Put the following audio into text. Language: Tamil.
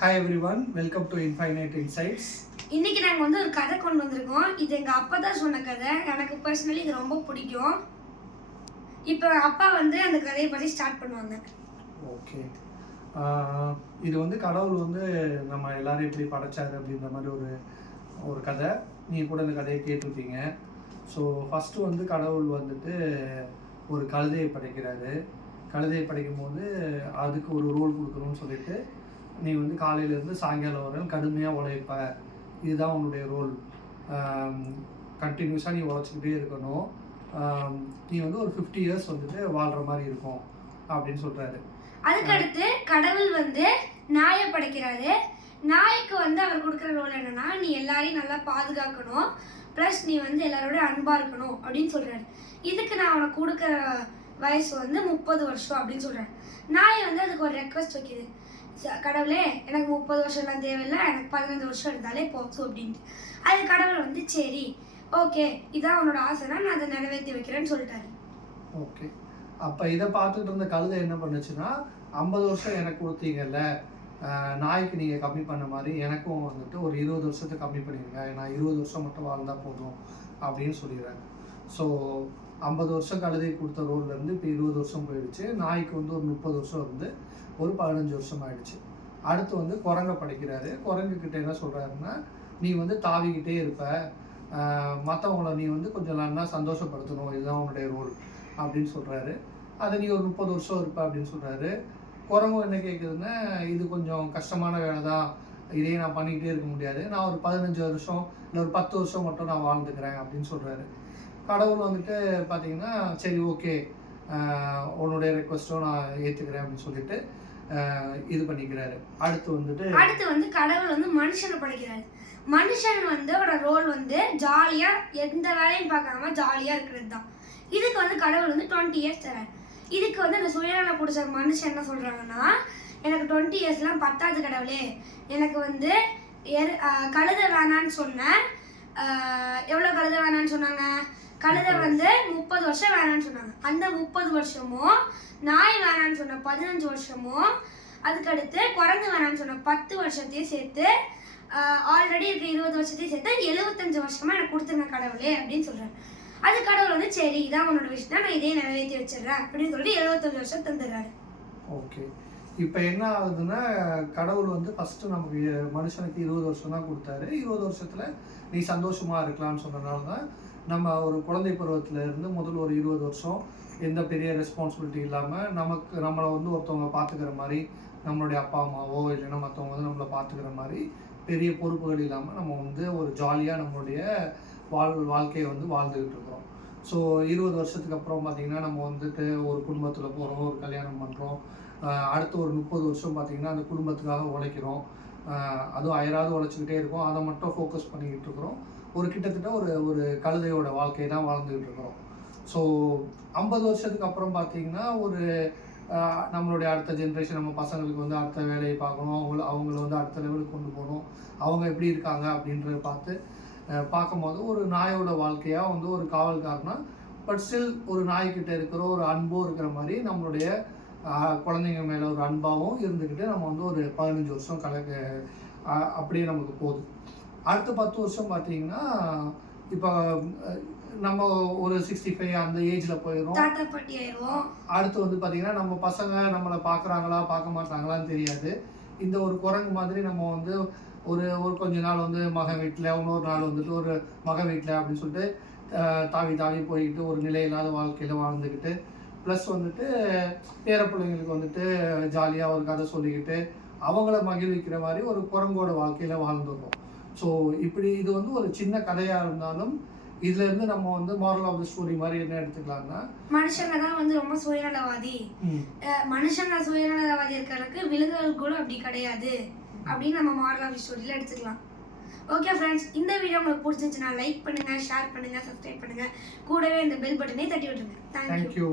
Hi everyone, welcome to infinite insights. இன்னைக்கு நாங்கள் வந்து ஒரு கதை கொண்டு வந்திருக்கோம். இது எங்கள் அப்பா தான் சொன்ன கதை. எனக்கு பர்சனலி இது ரொம்ப பிடிக்கும். இப்போ அப்பா வந்து அந்த கதையை பற்றி ஸ்டார்ட் பண்ணுவாங்க. ஓகே, இது வந்து கடவுள் வந்து நம்ம எல்லாரும் எப்படி படைச்சாரு அப்படின்ற மாதிரி ஒரு கதை. நீங்கள் கூட இந்த கதையை கேட்டிருப்பீங்க. ஸோ ஃபஸ்ட்டு வந்து கடவுள் வந்துட்டு ஒரு கழுதையை படைக்கிறாரு. கழுதையை படைக்கும் போது அதுக்கு ஒரு ரோல் கொடுக்கணும்னு சொல்லிட்டு, நீ வந்து காலையிலேருந்து சாயங்காலம் வரை கடுமையாக உழைப்ப, இதுதான் உன்னுடைய ரோல், கண்டினியூஸாக நீ உழைச்சிக்கிட்டே இருக்கணும், நீ வந்து ஒரு 50 இயர்ஸ் வந்துட்டு வாழ்கிற மாதிரி இருக்கும் அப்படின்னு சொல்கிறாரு. அதுக்கடுத்து கடவுள் வந்து நாயை படைக்கிறாரு. நாய்க்கு வந்து அவர் கொடுக்குற ரோல் என்னன்னா, நீ எல்லாரையும் நல்லா பாதுகாக்கணும், ப்ளஸ் நீ வந்து எல்லாரோட அன்பாக இருக்கணும் அப்படின்னு சொல்கிறாரு. இதுக்கு நான் அவனுக்கு கொடுக்குற வயசு வந்து 30 வருஷம் அப்படின்னு சொல்கிறேன். நாய் வந்து அதுக்கு ஒரு ரெக்வஸ்ட் வைக்கிது, கடவுளே எனக்கு 30 வருஷம்லாம் தேவையில்லை, எனக்கு 15 வருஷம் இருந்தாலே போதும் அப்படின்ட்டு. அது கடவுள் வந்து சரி ஓகே இதான் அவனோட ஆசைனா நான் அதை நிறைவேற்றி வைக்கிறேன்னு சொல்லிட்டாரு. ஓகே, அப்போ இதை பார்த்துட்டு இருந்த கழுதை என்ன பண்ணுச்சுன்னா, 50 வருஷம் எனக்கு கொடுத்தீங்கல்ல, நாய்க்கு நீங்கள் கம்மி பண்ண மாதிரி எனக்கும் வந்துட்டு ஒரு 20 வருஷத்தை கம்மி பண்ணிடுங்க, நான் 20 வருஷம் மட்டும் வாழ்ந்தால் போதும் அப்படின்னு சொல்லிடுறாங்க. ஸோ 50 வருஷம் கழுதை கொடுத்த ரோல்லேருந்து இப்போ 20 வருஷம் போயிடுச்சு. நாய்க்கு வந்து ஒரு 30 வருஷம் இருந்து ஒரு 15 வருஷம் ஆயிடுச்சு. அடுத்து வந்து குரங்கை படைக்கிறாரு. குரங்குக்கிட்ட என்ன சொல்கிறாருன்னா, நீ வந்து தாவிக்கிட்டே இருப்ப, மற்றவங்கள நீ வந்து கொஞ்சம் நல்லா சந்தோஷப்படுத்தணும், இதுதான் உன்னுடைய ரோல் அப்படின்னு சொல்கிறாரு. அதை நீ ஒரு 30 வருஷம் இருப்ப அப்படின்னு சொல்கிறாரு. குரங்கும் என்ன கேட்குதுன்னா, இது கொஞ்சம் கஷ்டமான வேலை தான், இதையே நான் பண்ணிக்கிட்டே இருக்க முடியாது, நான் ஒரு 15 வருஷம் இல்லை ஒரு 10 வருஷம் மட்டும் நான் வாழ்ந்துக்கிறேன் அப்படின்னு சொல்கிறாரு. கடவுள் வந்துட்டு பார்த்தீங்கன்னா, சரி ஓகே உன்னுடைய ரெக்வஸ்ட்டும் நான் ஏற்றுக்கிறேன் அப்படின்னு சொல்லிட்டு இது பண்ணிக்கிறாரு. அடுத்து வந்து கடவுள் வந்து மனுஷனை படைக்கிறாரு. மனுஷன் வந்து அவரோட ரோல் வந்து ஜாலியாக எந்த வேலையும் பார்க்காம ஜாலியாக இருக்கிறது தான். இதுக்கு வந்து கடவுள் வந்து 20 இயர்ஸ் தராரு. இதுக்கு வந்து அந்த சுயநலம் பிடிச்ச மனுஷன் என்ன சொல்கிறாங்கன்னா, எனக்கு 20 இயர்ஸ்லாம் பத்தாது கடவுளே, எனக்கு வந்து கழுதை வேணான்னு சொன்னேன். எவ்வளோ கழுதை வேணான்னு சொன்னாங்க? கழுதை வந்து 30 வருஷம் வேணான்னு சொன்னாங்க. அந்த 30 வருஷமும், நாய் வேணான்னு சொன்ன 15 வருஷமும், அதுக்கடுத்து குரங்கு வேணான்னு சொன்ன 10 வருஷத்தையும் சேர்த்து, ஆல்ரெடி இருக்க 20 வருஷத்தையும் சேர்த்து 75 வருஷமா எனக்கு கொடுத்துருங்க கடவுளே அப்படின்னு சொல்றாரு. அது கடவுள் வந்து சரி இதான் உன்னோட விஷயம் தான், நான் இதே நிறைவேற்றி வச்சிடறேன் அப்படின்னு சொல்லிட்டு 75 வருஷம் தந்துடுறாரு. ஓகே, இப்போ என்ன ஆகுதுன்னா, கடவுள் வந்து ஃபஸ்ட்டு நமக்கு மனுஷனுக்கு 20 வருஷம் தான் கொடுத்தாரு. 20 வருஷத்தில் நீ சந்தோஷமாக இருக்கலாம்னு சொன்னனால தான் நம்ம ஒரு குழந்தை பருவத்திலேருந்து முதல் ஒரு 20 வருஷம் எந்த பெரிய ரெஸ்பான்சிபிலிட்டி இல்லாமல் நம்மளை வந்து ஒருத்தவங்க பார்த்துக்கிற மாதிரி, நம்மளுடைய அப்பா அம்மாவோ இல்லைன்னா மற்றவங்க வந்து நம்மளை பார்த்துக்கிற மாதிரி பெரிய பொறுப்புகள் இல்லாமல் நம்ம வந்து ஒரு ஜாலியாக நம்மளுடைய வாழ்க்கையை வந்து வாழ்ந்துக்கிட்டு இருக்கிறோம். ஸோ 20 வருஷத்துக்கு அப்புறம் பார்த்திங்கன்னா நம்ம வந்துட்டு ஒரு குடும்பத்தில் போகிறோம், ஒரு கல்யாணம் பண்ணுறோம். அடுத்து ஒரு 30 வருஷம் பார்த்திங்கன்னா அந்த குடும்பத்துக்காக உழைக்கிறோம். அதுவும் அயராது உழைச்சிக்கிட்டே இருக்கோம், அதை மட்டும் ஃபோக்கஸ் பண்ணிக்கிட்டு இருக்கிறோம். கிட்டத்தட்ட ஒரு கழுதையோட வாழ்க்கையை தான் வாழ்ந்துக்கிட்டு இருக்கிறோம். ஸோ 50 வருஷத்துக்கு அப்புறம் பார்த்திங்கன்னா நம்மளுடைய அடுத்த ஜென்ரேஷன், நம்ம பசங்களுக்கு வந்து அடுத்த வேலையை பார்க்கணும், அவங்கள வந்து அடுத்த லெவலுக்கு கொண்டு போகணும், அவங்க எப்படி இருக்காங்க அப்படின்றத பார்க்கும்போது ஒரு நாயோட வாழ்க்கையாக வந்து ஒரு காவல்காரனா, பட் ஸ்டில் ஒரு நாய்கிட்ட இருக்கிற ஒரு அன்போ இருக்கிற மாதிரி நம்மளுடைய குழந்தைங்க மேலே ஒரு அன்பாகவும் இருந்துக்கிட்டு நம்ம வந்து ஒரு 15 வருஷம் அப்படியே நமக்கு போகுது. அடுத்த 10 வருஷம் பார்த்தீங்கன்னா, இப்போ நம்ம ஒரு 65 அந்த ஏஜில் போயிடும். அடுத்து வந்து பார்த்தீங்கன்னா நம்ம பசங்க நம்மளை பார்க்குறாங்களா பார்க்க மாட்டாங்களான்னு தெரியாது. இந்த ஒரு குரங்கு மாதிரி நம்ம வந்து ஒரு கொஞ்ச நாள் வந்து மகன் வீட்டில், இன்னொரு நாள் வந்துட்டு ஒரு மகன் வீட்டில் அப்படின்னு சொல்லிட்டு தாவி போய்கிட்டு ஒரு நிலையில்லாத வாழ்க்கையில் வாழ்ந்துக்கிட்டு, ப்ளஸ் வந்துட்டு பேர பிள்ளைங்களுக்கு வந்துட்டு ஜாலியாக ஒரு கதை சொல்லிக்கிட்டு அவங்கள மகிழ்விக்கிற மாதிரி ஒரு குரங்கோட வாழ்க்கையில் வாழ்ந்துடுறோம். ஸோ இப்படி இது வந்து ஒரு சின்ன கதையாக இருந்தாலும் இதுலேருந்து நம்ம வந்து மாரல் ஆஃப் த ஸ்டோரி மாதிரி என்ன எடுத்துக்கலாம்னா, மனுஷங்க தான் வந்து ரொம்ப சுயநலவாதி, மனுஷங்க சுயநலவாதி இருக்கிறதுக்கு விலங்குகள் கூட அப்படி கிடையாது அப்படின்னு நம்ம மாரல் ஆஃப் த ஸ்டோரியில் எடுத்துக்கலாம். ஓகே ஃப்ரெண்ட்ஸ், இந்த வீடியோ உங்களுக்கு பிடிச்சிருந்துச்சுன்னா லைக் பண்ணுங்கள், ஷேர் பண்ணுங்கள், சப்ஸ்கிரைப் பண்ணுங்கள், கூடவே இந்த பெல் பட்டனை தட்டி விட்டுருங்க. தேங்க்யூ.